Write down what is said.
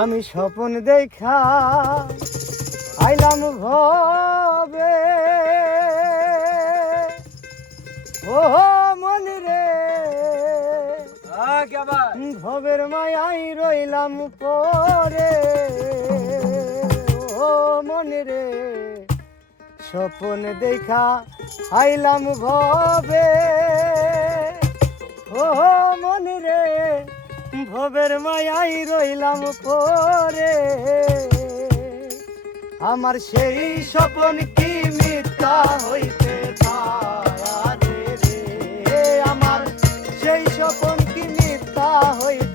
আমি স্বপন দেখা আইলাম ভবে। ও মন রে ভবের মায়াই রইলাম পরে। ও মন রে স্বপন দেখা আইলাম ভবে। ও মন রে ভবের মায়াই রইলাম পরে। আমার সেই স্বপন কি মিথ্যা হইতে পারে আমার সেই স্বপন কি মিথ্যা হইতে